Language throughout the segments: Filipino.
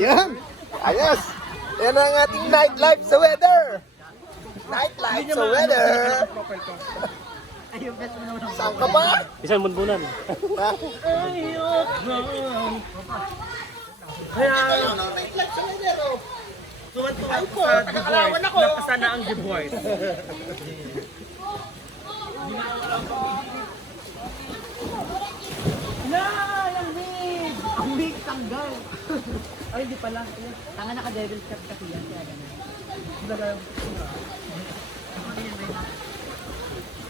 Yan! Ayos! Yan ang ating nightlife sa weather! Nightlife sa weather! Saan ka ba? Isang munbunan. Ha? Kaya, Nightlife sa weather, oh! tuwan-tuwa ako sa The Voice. Napasa na ang The Voice. Ang big tanggal. Ay, hindi pala. Tanga naka-devil cut kasi yan. Kaya ganun.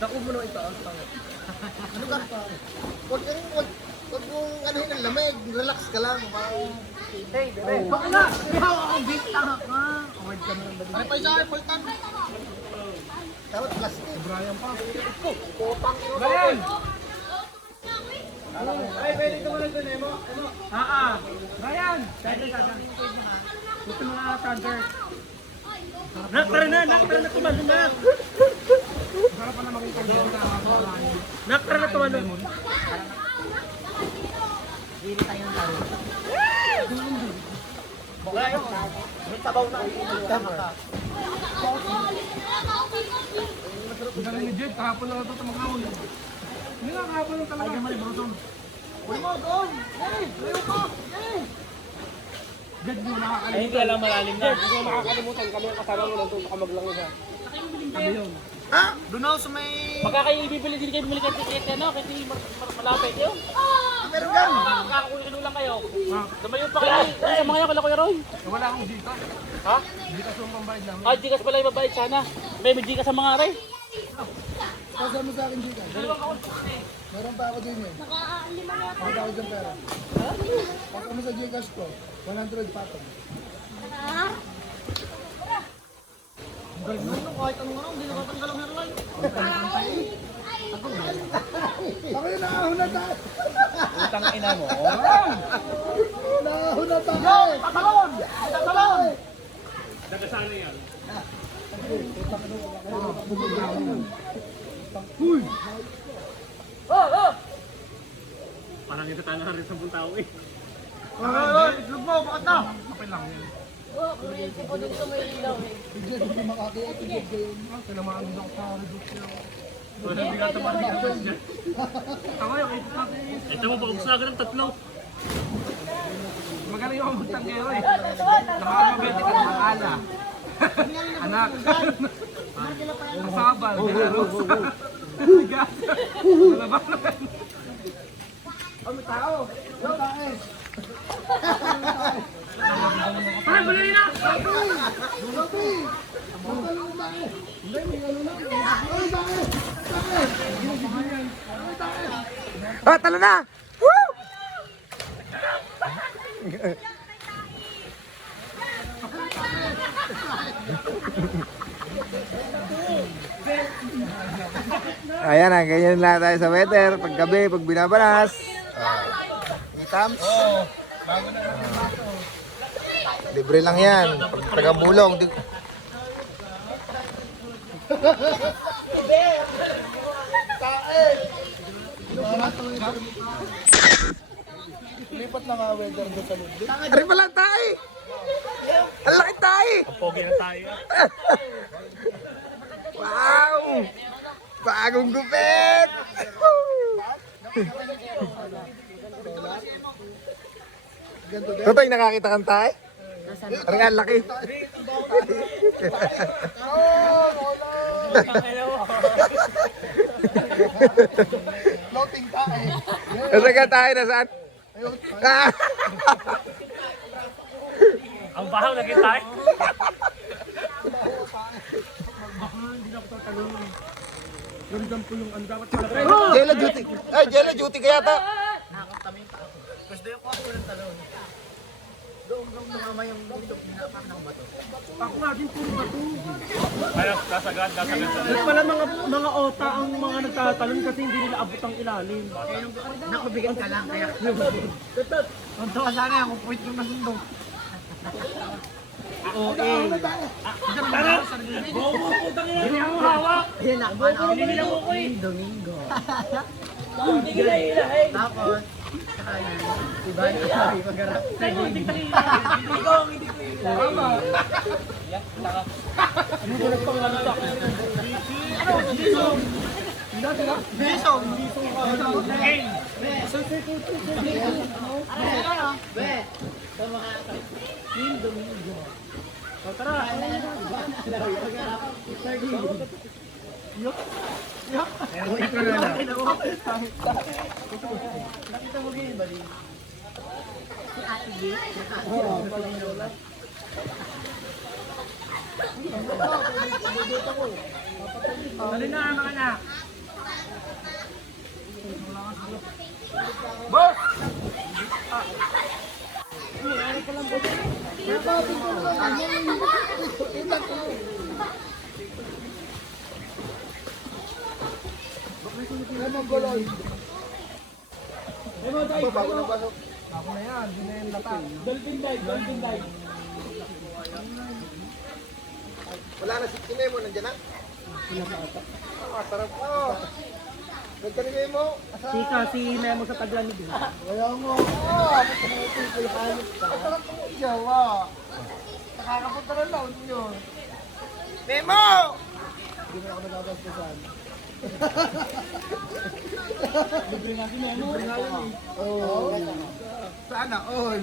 Naku mo na ito. Ano ka? Huwag mong anuhin ang lamig. Relax ka lang. Baka na! Ihaw akong big tanga ka. Award ka mo ng Ay, pa isa, Fulton. Dapat plastic. Brian pa. Brian! Ay, pwede ka muna doon, Emo. Brian! Gusto mo nga thunder. Nakara na tumalo na. Sarap pa na makita niyo na nakara na tumalo. Dili tayong talo. May tabaw na ang tama ka. Ang galing ni Jake, kahapon lang ito tumagawin. Hindi nga, kahapon lang talaga. Ay, gamay, Bruton. Uy mo, doon! Hey! Layo ko! Hey! Jake, di mo nakakalimutan. Ay, hindi alam malalim na. Hindi mo makakalimutan. Kami ang kasama mo lang ito, makamaglang isa. Kami yun. Ha? Doon ako sa may... Pagka kayo ibibili, hindi kayo bumili kasi ano, kasi malapit yun. Meron gan. Kakakunin lang kayo. Lumayo pa kayo. Sa mga kala Kuya Roy. Wala akong dito. Ha? Dito sa pambayad namin. Ah, Gcash pala yung babayad sana. May Gcash sa mga aray. Kasama sa akin dito. Meron pa ako din eh. Meron pa ako dyan pera. Kasama sa Gcash ko. 100 patong. Kahit anong ano, hindi nakatanggal ang hairline. Ako yun, naahon na tayo. Utang ina mo. Naahon na tayo. Tatalon! Tatalon! Nagasana yan. Parang ito tanga rin sa buong tao eh. Itlog mo, bakit na? Okay lang yan. Bigla hindi makakaya. Tigil kayo. Kailangan mo sa reduction. Wala hindi ka tamang request dyan. Tama yung ipot natin. Ito mo, paubos na agad ng tatlo. Magaling yung magtanggero eh. Nakakabete ka ng ala. Anak. Masabal. Bigas. Wala ba naman? Ano tao? Ano tayo? Ay, bali na! Gabi! Matalong tayo! Hindi, may ano lang. Ano tayo? Ah, talo na! Woo! Ayan na, ganyan lang tayo sa weather. Pag gabi, pag binabalas. Tams? Oo. Bago na libre lang yan. Pag taga-bulong. Lipat na nga weather doon sa lubli. Ari pala tayo! Ang laki tayo! Ang pogi na tayo. Wow! Bagong gupit! Totoy, nakakita kang tayo? Ang nga, laki. Floating tayo. Nasaan ka tayo? Nasaan? Ang bahaw naging tayo. Gandang po yung ang dapat pala. Jello duty. Ay, jello duty kaya ta. Ako nga din puro bato. Kaya kasagad. At pala mga ota ang mga nagtatalon kasi hindi nila abot ang ilalim. Nakabigyan ka lang, kaya... Punto ka sana, kung point yung nasundo. Oo, eh. Tara! Hindi ako hawak! Yan, nakabana ako. Hindi nila ko eh. Domingo. Hindi nila ilahin. Tapos, Diba? Ay, magharap. Sa'yo, hindi ka rin. Tama. Ano ba nagpangalantak? Jason! Dali na mga anak. Lemon gulay. Bago na pasok. Dolphin dive, dolphin dive. Wala na si Nemo, nandiyan na? Sarap po. Ganda ni Nemo. Sika, si Memo sa taglamig. Kaya mo. Sarap po siya, nakakapunta na lang yun. Nemo! Hindi na ako nagkakampasan. Libre nga si Memo. Oo. Sana all.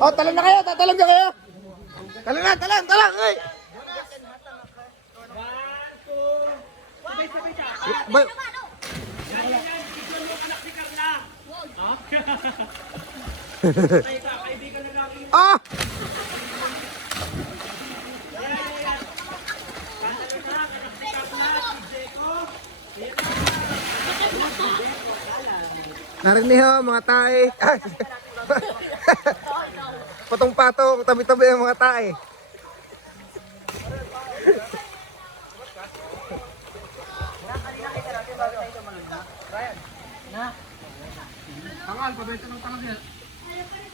Oh, talang na kayo, tatalang na kayo. Talang na, talang, ay. Ba Ah! Narinig ho, mga tae. Patong-patong, tabi-tabi ang mga tae.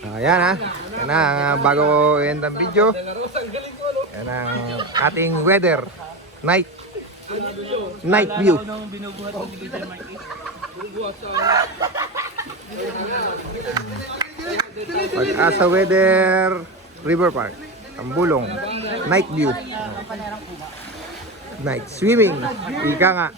Ayan ha. Yan na, ang bago end ang video. Yan ang ating weather. Night view. Pag-asa weather, River Park. Ang bulong. Night view. Night swimming. Ika nga.